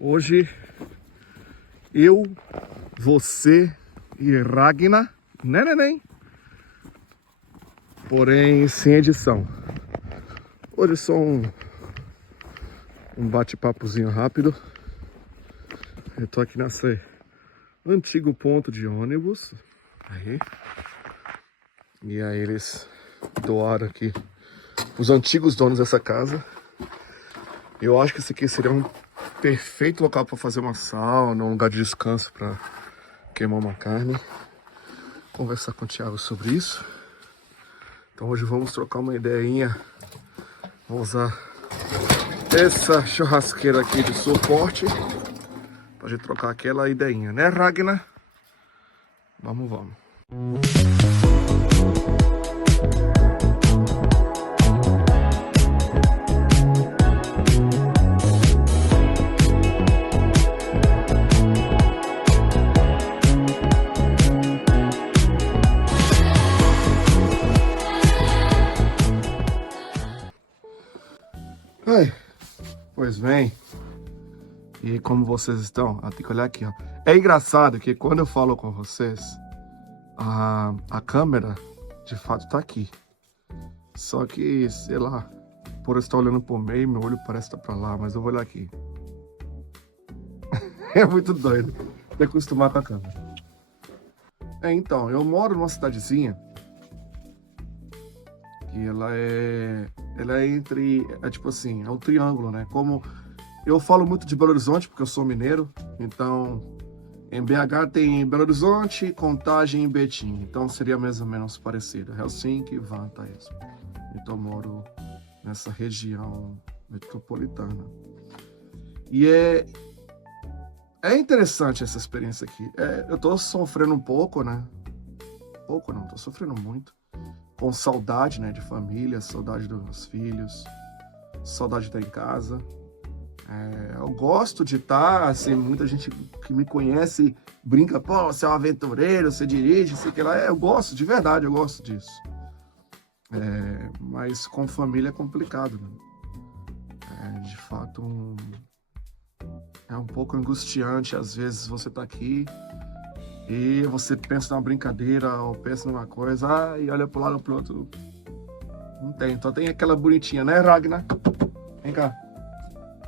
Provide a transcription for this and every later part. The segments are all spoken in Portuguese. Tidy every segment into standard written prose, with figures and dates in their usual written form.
Hoje eu, você e Ragnar, neném, porém sem edição. Hoje é só um bate-papozinho rápido. Eu tô aqui nesse antigo ponto de ônibus. Aí. E aí eles doaram aqui os antigos donos dessa casa. Eu acho que esse aqui seria um perfeito local para fazer uma sauna, um lugar de descanso para queimar uma carne. Conversar com o Thiago sobre isso. Então hoje vamos trocar uma ideinha. Vou usar essa churrasqueira aqui de suporte pra gente trocar aquela ideinha, né, Ragnar? Vamos. Ai, pois bem. E como vocês estão? Tem que olhar aqui, ó. É engraçado que quando eu falo com vocês, a câmera de fato tá aqui. Só que, sei lá, por eu estar olhando pro meio, meu olho parece estar pra lá, mas eu vou olhar aqui. É muito doido de acostumar com a câmera. Então, eu moro numa cidadezinha que ela é entre, tipo assim, é um triângulo, né? Como eu falo muito de Belo Horizonte, porque eu sou mineiro, então em BH tem Belo Horizonte, Contagem e Betim, então seria mais ou menos parecido, Helsinki, Vantaa. Então eu moro nessa região metropolitana. E é interessante essa experiência aqui. Eu tô sofrendo um pouco, né? Pouco não, tô sofrendo muito. Com saudade, né, de família, saudade dos meus filhos, saudade de estar em casa. Eu gosto de estar, assim, muita gente que me conhece brinca, pô, você é um aventureiro, você dirige, sei que lá. Eu gosto, de verdade, eu gosto disso. Mas com família é complicado, né? De fato, é um pouco angustiante, às vezes você tá aqui e você pensa numa brincadeira ou pensa numa coisa, e olha pro lado ou pro outro. Não tem, só tem aquela bonitinha, né, Ragnar? Vem cá.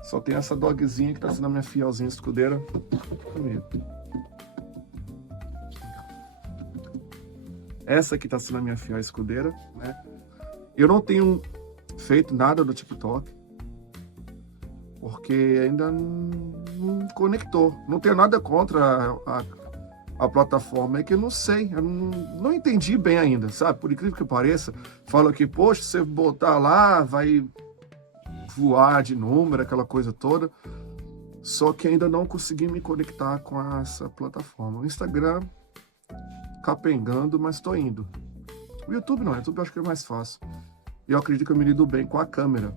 Só tem essa dogzinha que tá sendo a minha fielzinha escudeira comigo. Essa aqui tá sendo a minha fiel escudeira, né? Eu não tenho feito nada do TikTok, porque ainda não conectou. Não tenho nada contra a plataforma, é que eu não sei, eu não entendi bem ainda, sabe? Por incrível que pareça, fala que, poxa, se você botar lá, vai voar de número, aquela coisa toda. Só que ainda não consegui me conectar com essa plataforma. O Instagram, capengando, mas tô indo. O YouTube não, o YouTube eu acho que é mais fácil. E eu acredito que eu me lido bem com a câmera.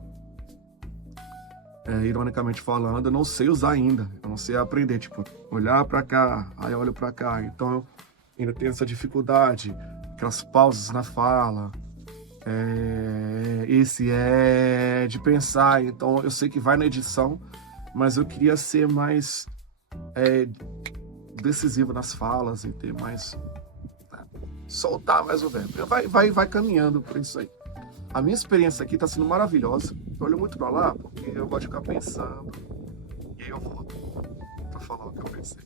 Ironicamente falando, eu não sei usar ainda. Eu não sei aprender, tipo, olhar pra cá, aí eu olho pra cá. Então eu ainda tenho essa dificuldade, aquelas pausas na fala. Esse é de pensar, então eu sei que vai na edição, mas eu queria ser mais decisivo nas falas e ter mais, soltar mais o verbo. Vai caminhando por isso aí. A minha experiência aqui está sendo maravilhosa. Eu olho muito para lá porque eu gosto de ficar pensando e aí eu volto para falar o que eu pensei.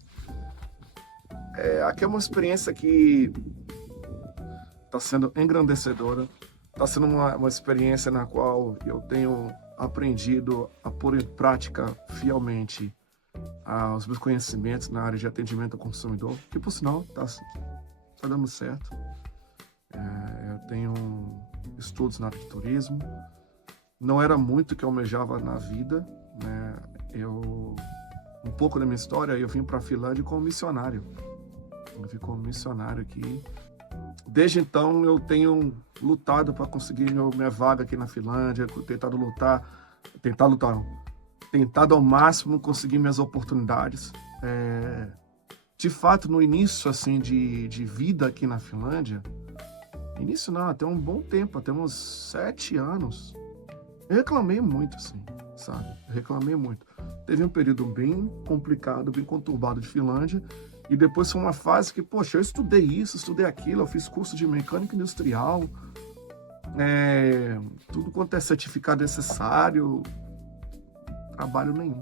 Aqui é uma experiência que está sendo engrandecedora. Está sendo uma experiência na qual eu tenho aprendido a pôr em prática fielmente os meus conhecimentos na área de atendimento ao consumidor, que por sinal está dando certo. Eu tenho estudos na área de turismo. Não era muito o que eu almejava na vida, né? Um pouco da minha história, eu vim para a Finlândia como missionário. Eu vim como missionário aqui. Desde então eu tenho lutado para conseguir minha vaga aqui na Finlândia, tentado ao máximo conseguir minhas oportunidades. De fato, no início assim de vida aqui na Finlândia, início não, até um bom tempo, até uns 7 anos, Eu reclamei muito, assim, sabe? Eu reclamei muito. Teve um período bem complicado, bem conturbado de Finlândia, e depois foi uma fase que, poxa, eu estudei isso, estudei aquilo, eu fiz curso de mecânica industrial, tudo quanto é certificado necessário, trabalho nenhum.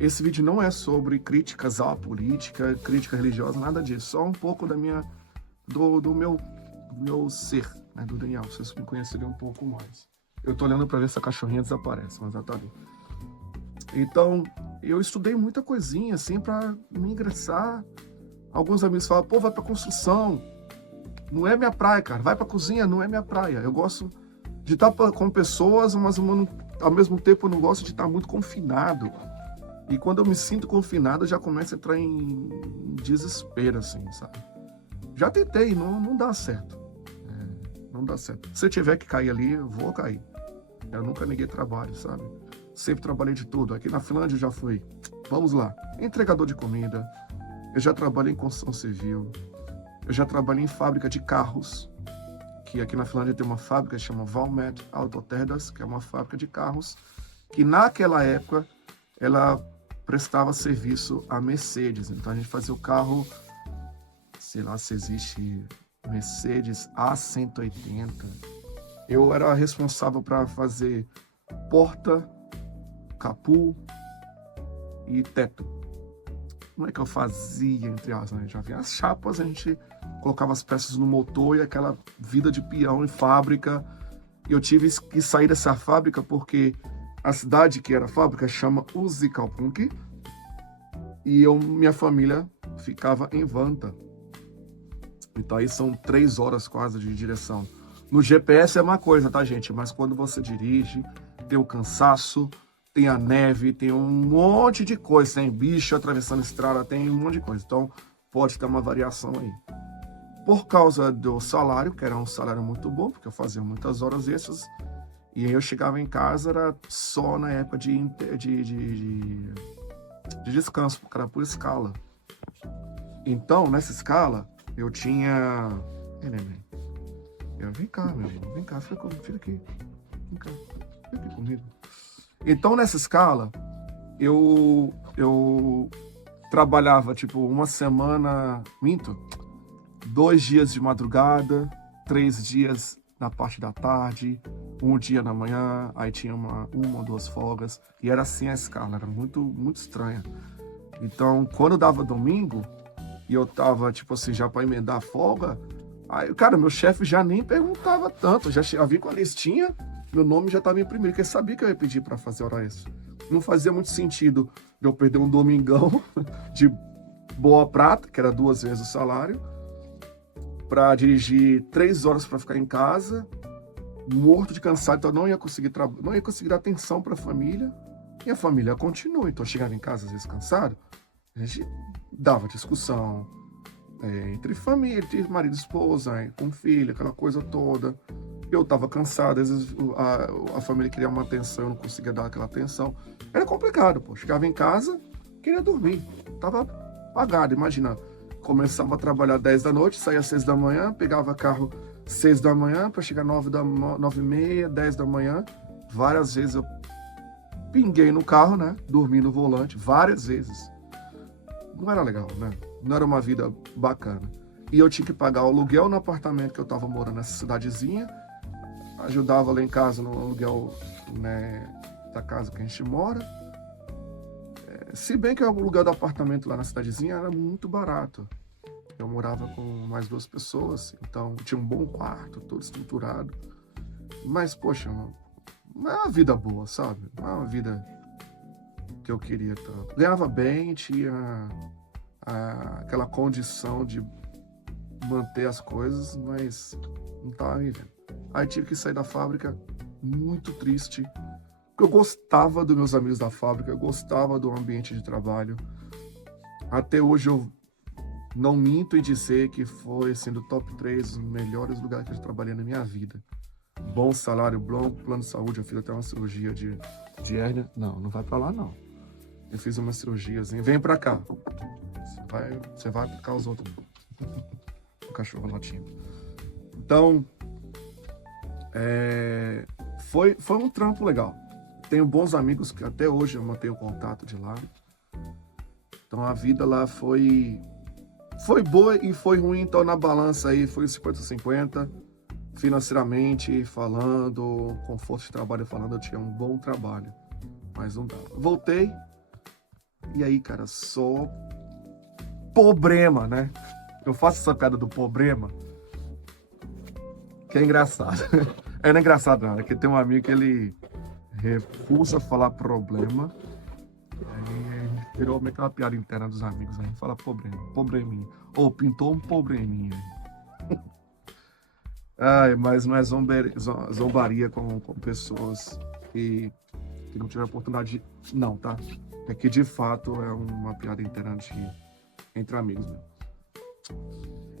Esse vídeo não é sobre críticas à política, crítica religiosa, nada disso. Só um pouco do meu ser, né, do Daniel, pra vocês me conhecerem um pouco mais. Eu tô olhando para ver se a cachorrinha desaparece, mas ela tá ali. Então, eu estudei muita coisinha, assim, para me ingressar. Alguns amigos falam, pô, vai pra construção. Não é minha praia, cara. Vai pra cozinha, não é minha praia. Eu gosto de estar com pessoas, mas ao mesmo tempo eu não gosto de estar muito confinado. E quando eu me sinto confinado, eu já começo a entrar em desespero, assim, sabe? Já tentei, não dá certo. Não dá certo. Se eu tiver que cair ali, eu vou cair. Eu nunca neguei trabalho, sabe? Sempre trabalhei de tudo. Aqui na Finlândia eu já fui, vamos lá, entregador de comida. Eu já trabalhei em construção civil. Eu já trabalhei em fábrica de carros. Que aqui na Finlândia tem uma fábrica que chama Valmet Autotehdas, que é uma fábrica de carros. Que naquela época, ela prestava serviço à Mercedes. Então a gente fazia o carro, sei lá se existe Mercedes A180. Eu era responsável para fazer porta, capô e teto. Não é que eu fazia, entre aspas, né? Já havia as chapas, a gente colocava as peças no motor e aquela vida de peão em fábrica. Eu tive que sair dessa fábrica porque a cidade que era a fábrica chama Uusikaupunki e minha família ficava em Vanta. Então aí são 3 horas quase de direção. No GPS é uma coisa, tá, gente? Mas quando você dirige, tem o cansaço, tem a neve, tem um monte de coisa. Tem bicho atravessando a estrada, tem um monte de coisa. Então pode ter uma variação aí. Por causa do salário, que era um salário muito bom, porque eu fazia muitas horas extras, e aí eu chegava em casa, era só na época de descanso, porque era por escala. Então, nessa escala, eu tinha... Vem cá, meu irmão, vem cá, fica aqui. Vem cá, fica aqui comigo. Então, nessa escala, eu trabalhava, tipo, uma semana, 2 dias de madrugada, 3 dias na parte da tarde, 1 dia na manhã, aí tinha uma ou 2 folgas, e era assim a escala, era muito, muito estranha. Então, quando dava domingo, e eu tava, tipo assim, já para emendar a folga, aí, cara, meu chefe já nem perguntava tanto, já vi com a listinha, meu nome já estava em primeiro, porque sabia que eu ia pedir para fazer hora extra. Não fazia muito sentido eu perder um domingão de boa prata, que era 2 vezes o salário, para dirigir 3 horas para ficar em casa, morto de cansado, então não ia conseguir dar atenção para a família, e a família continua. Então eu chegava em casa às vezes cansado, a gente dava discussão entre família, entre marido e esposa, com filho, aquela coisa toda. Eu estava cansado, às vezes a família queria uma atenção, eu não conseguia dar aquela atenção. Era complicado, pô. Chegava em casa, queria dormir, tava apagado, imagina. Começava a trabalhar 10 da noite, saía às 6 da manhã, pegava carro 6 da manhã para chegar 9h30, 10 da manhã. Várias vezes eu pinguei no carro, né? Dormi no volante, várias vezes. Não era legal, né? Não era uma vida bacana. E eu tinha que pagar o aluguel no apartamento que eu tava morando nessa cidadezinha. Ajudava lá em casa no aluguel, né, da casa que a gente mora. Se bem que o aluguel do apartamento lá na cidadezinha era muito barato. Eu morava com mais 2 pessoas, então tinha um bom quarto, todo estruturado. Mas, poxa, não é uma vida boa, sabe? Não é uma vida que eu queria tanto. Ganhava bem, tinha aquela condição de manter as coisas, mas não estava vivendo. Aí tive que sair da fábrica muito triste, porque eu gostava dos meus amigos da fábrica, eu gostava do ambiente de trabalho. Até hoje eu não minto em dizer que foi, sendo top 3 os melhores lugares que eu trabalhei na minha vida. Bom salário, bom plano de saúde, eu fiz até uma cirurgia de hérnia. Não vai pra lá não. Eu fiz uma cirurgiazinha, vem pra cá. Você vai picar os outros. O cachorro latindo. Então, foi um trampo legal. Tenho bons amigos que até hoje eu mantenho contato de lá. Então a vida lá foi boa e foi ruim. Então na balança aí foi 50-50. Financeiramente falando, conforto de trabalho falando, eu tinha um bom trabalho. Mas não dava. Voltei. E aí, cara, só problema, né? Eu faço essa piada do problema, que é engraçado. É, não é engraçado não, é que tem um amigo que ele recusa falar problema. Aí virou meio que uma piada interna dos amigos, a gente fala problema, probleminha. Ou pintou um probleminha. Ai, mas não é zombaria com pessoas que não tiveram oportunidade de... Não, tá? É que de fato é uma piada interna entre amigos mesmo.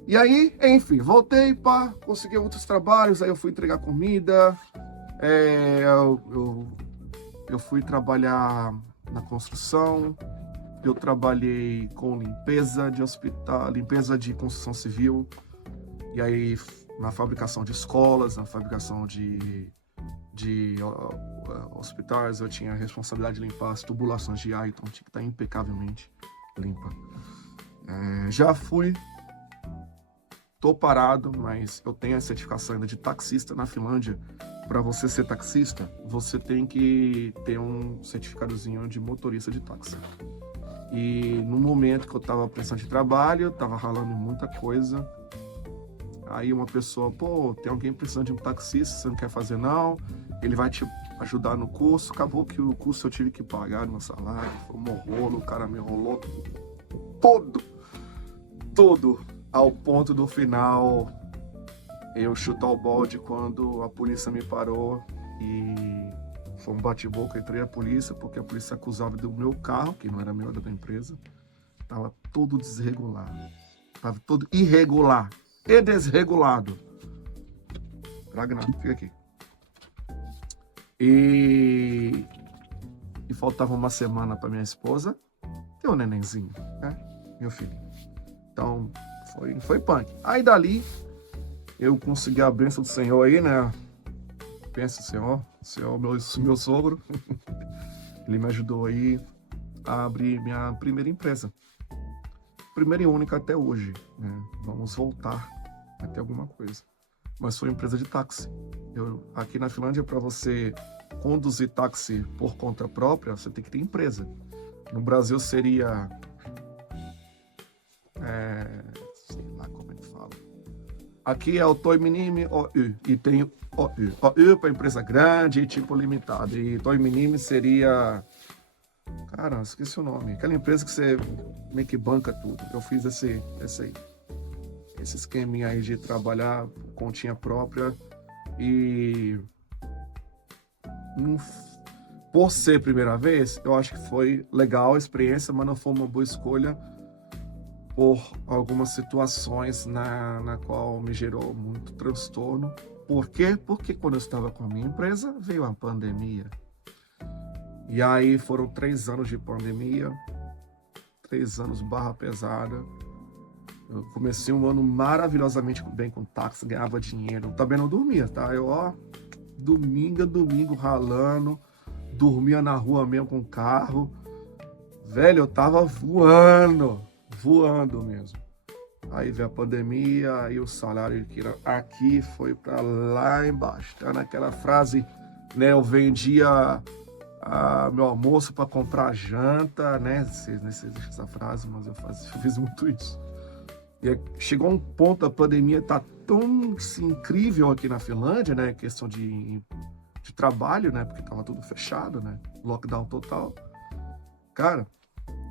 E aí, enfim, voltei para conseguir outros trabalhos, aí eu fui entregar comida, eu fui trabalhar na construção, eu trabalhei com limpeza de hospital, limpeza de construção civil, e aí na fabricação de escolas, na fabricação de hospitais, eu tinha a responsabilidade de limpar as tubulações de ar, então tinha que estar impecavelmente limpa. Já fui, tô parado, mas eu tenho a certificação ainda de taxista na Finlândia. Para você ser taxista, você tem que ter um certificadozinho de motorista de táxi. E no momento que eu tava precisando de trabalho, tava ralando muita coisa, aí uma pessoa, pô, tem alguém precisando de um taxista, você não quer fazer não? Ele vai te ajudar no curso. Acabou que o curso eu tive que pagar no meu salário, foi um rolo, o cara me enrolou todo, ao ponto do final eu chutar o balde quando a polícia me parou e foi um bate-boca entre a polícia, porque a polícia acusava do meu carro, que não era meu, era da empresa, tava todo desregulado, tava todo irregular e desregulado. Traga nada, fica aqui. E faltava uma semana para minha esposa ter um nenenzinho, né? Meu filho. Então, foi punk. Aí dali, eu consegui a bênção do Senhor aí, né? Pensa, Senhor, meu sogro. Ele me ajudou aí a abrir minha primeira empresa. Primeira e única até hoje, né? Vamos voltar a ter alguma coisa. Mas foi empresa de táxi. Aqui na Finlândia, para você conduzir táxi por conta própria, você tem que ter empresa. No Brasil seria... sei lá como é que fala. Aqui é o Toiminimi OY. E tem OY. OY para empresa grande e tipo limitada. E Toiminimi seria... Cara, esqueci o nome. Aquela empresa que você meio que banca tudo. Eu fiz esse aí. Esse esqueminha aí de trabalhar com continha própria. E... por ser primeira vez, eu acho que foi legal a experiência, mas não foi uma boa escolha por algumas situações na qual me gerou muito transtorno. Por quê? Porque quando eu estava com a minha empresa, veio a pandemia. E aí foram 3 anos de pandemia, 3 anos barra pesada. Eu comecei um ano maravilhosamente bem com táxi, ganhava dinheiro. Também não dormia, tá? Eu, domingo a domingo ralando, dormia na rua mesmo com o carro. Velho, eu tava voando mesmo. Aí veio a pandemia, aí o salário que era aqui foi pra lá embaixo. Tá naquela frase, né? Eu vendia meu almoço para comprar janta, né? Não sei se essa frase, mas eu fiz muito isso. E aí, chegou um ponto, a pandemia tá tão assim, incrível aqui na Finlândia, né? Questão de trabalho, né? Porque tava tudo fechado, né? Lockdown total. Cara,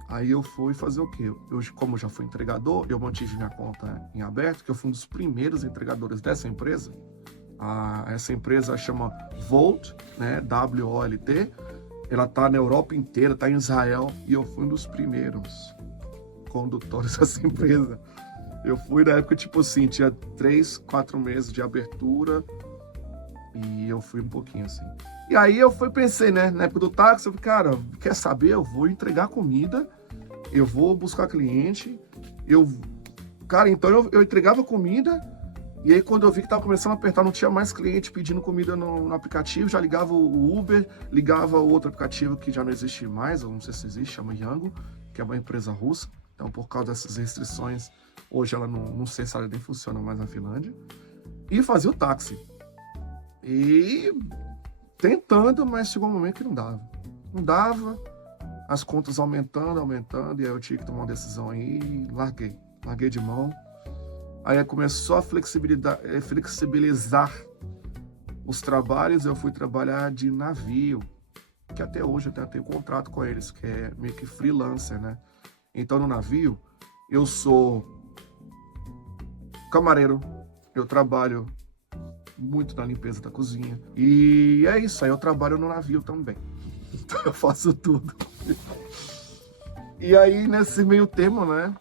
aí eu fui fazer o quê? Eu, como já fui entregador, eu mantive minha conta em aberto, que eu fui um dos primeiros entregadores dessa empresa. Essa empresa chama Volt, né? WOLT. Ela tá na Europa inteira, tá em Israel, e eu fui um dos primeiros condutores dessa empresa. Eu fui na época, tipo assim, tinha 3, 4 meses de abertura, e eu fui um pouquinho assim. E aí eu pensei, né, na época do táxi, eu falei, cara, quer saber? Eu vou entregar comida, eu vou buscar cliente, cara, então eu entregava comida, E aí, quando eu vi que estava começando a apertar, não tinha mais cliente pedindo comida no aplicativo, já ligava o Uber, ligava o outro aplicativo que já não existe mais, ou não sei se existe, chama Yango, que é uma empresa russa. Então, por causa dessas restrições, hoje ela não sei se ela nem funciona mais na Finlândia. E fazia o táxi. E tentando, mas chegou um momento que não dava. Não dava, as contas aumentando, e aí eu tive que tomar uma decisão aí e larguei de mão. Aí começou a flexibilizar os trabalhos, eu fui trabalhar de navio, que até hoje eu tenho contrato com eles, que é meio que freelancer, né? Então no navio, eu sou camareiro, eu trabalho muito na limpeza da cozinha, e é isso, aí eu trabalho no navio também. Então eu faço tudo. E aí nesse meio termo, né?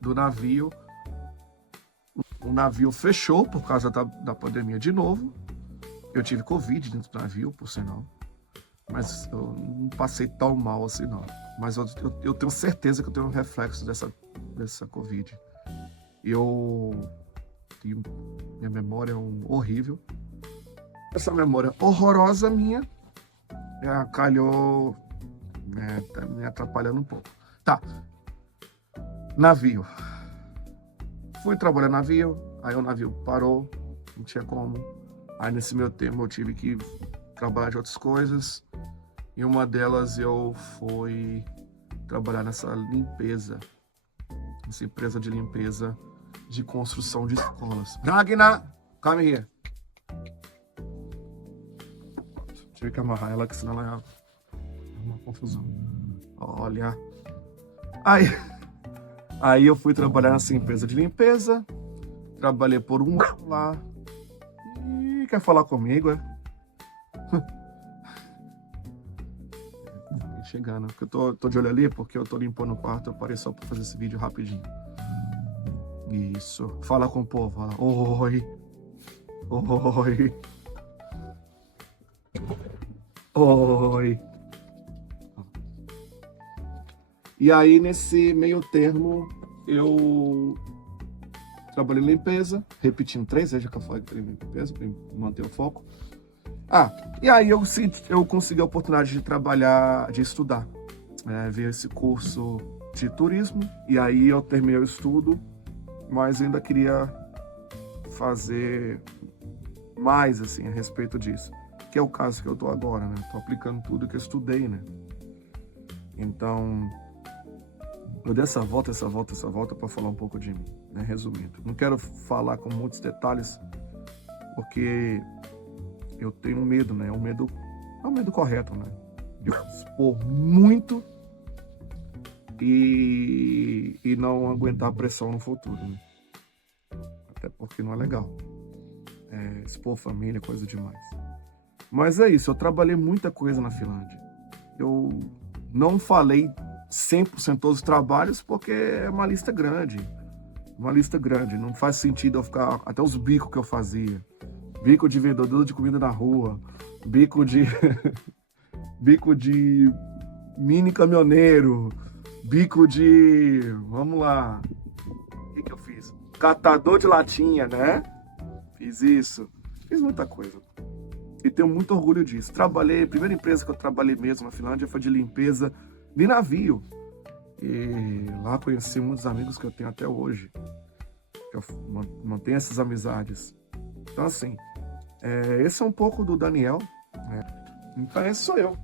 Do navio, o navio fechou por causa da pandemia de novo. Eu tive Covid dentro do navio, por sinal, mas eu não passei tão mal assim não. Mas eu tenho certeza que eu tenho um reflexo dessa Covid. Minha memória é horrível. Essa memória horrorosa minha calhou, né, tá me atrapalhando um pouco. Tá. Navio. Fui trabalhar no navio, aí o navio parou, não tinha como. Aí nesse meu tempo eu tive que trabalhar de outras coisas. E uma delas eu fui trabalhar nessa limpeza, essa empresa de limpeza de construção de escolas. Ragnar, come here. Tive que amarrar ela, que senão ela é uma confusão. Olha. Aí eu fui trabalhar nessa empresa de limpeza, trabalhei por um ano lá. E quer falar comigo, é? Chegando, porque eu tô de olho ali, porque eu tô limpando o quarto, eu parei só pra fazer esse vídeo rapidinho. Isso, fala com o povo, fala, oi, oi, oi. E aí, nesse meio termo, eu trabalhei em limpeza, repetindo 3 vezes, já que eu falei que trabalhei em limpeza, para manter o foco. E aí eu consegui a oportunidade de trabalhar, de estudar, ver esse curso de turismo. E aí eu terminei o estudo, mas ainda queria fazer mais, assim, a respeito disso. Que é o caso que eu tô agora, né? Tô aplicando tudo que eu estudei, né? Então, eu dei essa volta para falar um pouco de mim, né? Resumindo. Não quero falar com muitos detalhes, porque eu tenho medo, né? É um medo correto, né? De eu expor muito e não aguentar a pressão no futuro, né? Até porque não é legal. Expor família, coisa demais. Mas é isso, eu trabalhei muita coisa na Finlândia. Eu não falei 100% todos os trabalhos, porque é uma lista grande. Não faz sentido eu ficar... Até os bicos que eu fazia. Bico de vendedor de comida na rua. Bico de... bico de mini caminhoneiro. Bico de... Vamos lá. O que eu fiz? Catador de latinha, né? Fiz isso. Fiz muita coisa. E tenho muito orgulho disso. A primeira empresa que eu trabalhei mesmo na Finlândia foi de limpeza de navio. E lá conheci muitos amigos que eu tenho até hoje. Eu mantenho essas amizades. Então, assim, esse é um pouco do Daniel, né? Então, esse sou eu.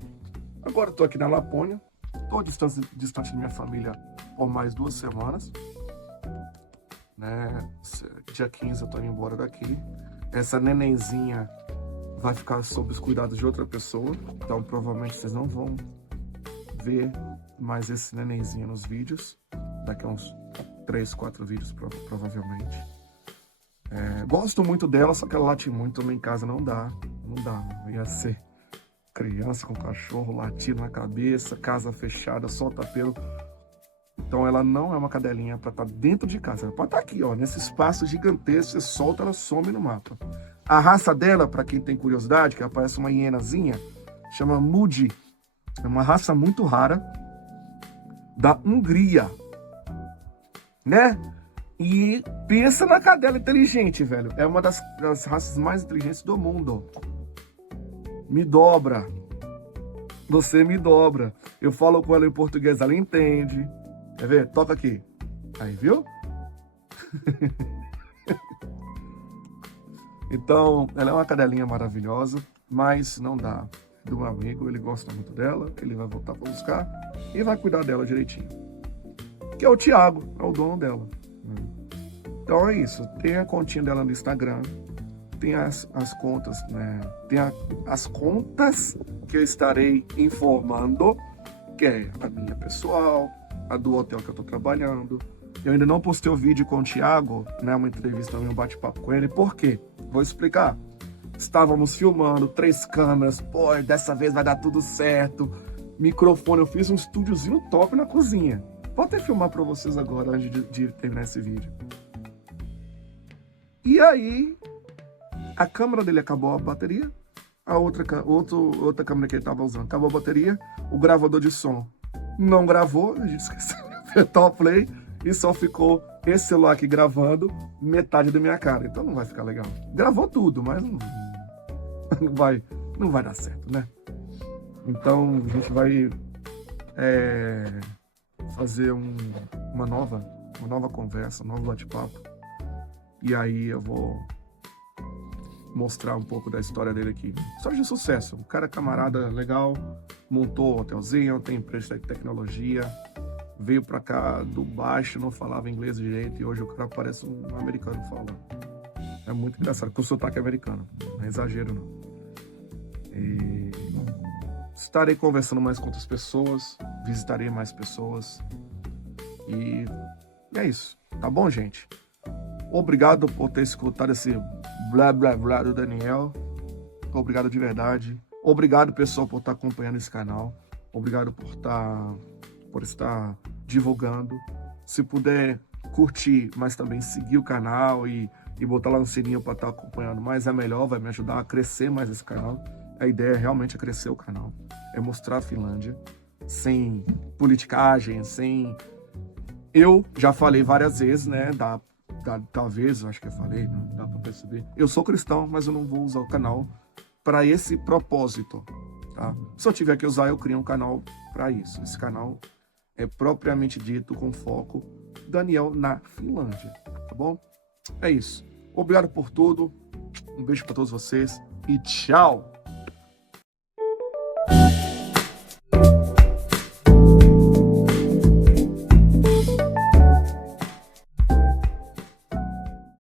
Agora estou aqui na Lapônia. Estou distante da minha família por mais 2 semanas. Né? Dia 15 eu estou indo embora daqui. Essa nenenzinha vai ficar sob os cuidados de outra pessoa. Então, provavelmente, vocês não vão ver mais esse nenenzinho nos vídeos. Daqui a uns 3, 4 vídeos, provavelmente. Gosto muito dela, só que ela late muito. Também em casa não dá. Ia ser criança com cachorro latindo na cabeça, casa fechada, solta pelo. Então ela não é uma cadelinha para estar dentro de casa. Ela pode estar aqui, ó, nesse espaço gigantesco. Você solta, ela some no mapa. A raça dela, para quem tem curiosidade, que ela parece uma hienazinha, chama Mudi. É uma raça muito rara da Hungria. né? E pensa na cadela inteligente, velho. É uma das raças mais inteligentes do mundo. Me dobra. Você me dobra. Eu falo com ela em português, ela entende. Quer ver? Toca aqui. Aí, viu? Então, ela é uma cadelinha maravilhosa, mas não dá. Do meu amigo, ele gosta muito dela, ele vai voltar para buscar e vai cuidar dela direitinho. Que é o Thiago, é o dono dela. Então é isso. Tem a continha dela no Instagram, tem as contas, né? Tem as contas que eu estarei informando, que é a minha pessoal, a do hotel que eu tô trabalhando. Eu ainda não postei o vídeo com o Thiago, né? Uma entrevista, um bate-papo com ele. Por quê? Vou explicar. Estávamos filmando, 3 câmeras. Pô, dessa vez vai dar tudo certo. Microfone, eu fiz um estúdiozinho top na cozinha. Vou até filmar para vocês agora, antes de terminar esse vídeo. E aí, a câmera dele acabou a bateria. A outra câmera que ele estava usando acabou a bateria. O gravador de som não gravou. A gente esqueceu de apertar o play. E só ficou esse celular aqui gravando metade da minha cara. Então não vai ficar legal. Gravou tudo, mas não vai dar certo, né? Então a gente vai fazer uma nova conversa, um novo bate-papo. E aí eu vou mostrar um pouco da história dele aqui. História de sucesso. Um cara camarada legal, montou um hotelzinho, tem empresa de tecnologia. Veio pra cá do baixo, não falava inglês direito, e hoje o cara parece um americano falando. É muito engraçado, com o sotaque americano, não é exagero não. E estarei conversando mais com outras pessoas, visitarei mais pessoas, e é isso, tá bom, gente? Obrigado por ter escutado esse blá blá blá do Daniel, obrigado de verdade. Obrigado, pessoal, por estar acompanhando esse canal, obrigado por estar divulgando. Se puder curtir, mas também seguir o canal e botar lá no sininho para estar acompanhando mais, é melhor, vai me ajudar a crescer mais esse canal. A ideia realmente é crescer o canal, é mostrar a Finlândia, sem politicagem, sem... Eu já falei várias vezes, né, talvez, eu acho que eu falei, não dá para perceber. Eu sou cristão, mas eu não vou usar o canal para esse propósito, tá? Se eu tiver que usar, eu crio um canal para isso. Esse canal é propriamente dito com foco Daniel na Finlândia, tá bom? É isso. Obrigado por tudo. Um beijo para todos vocês e tchau!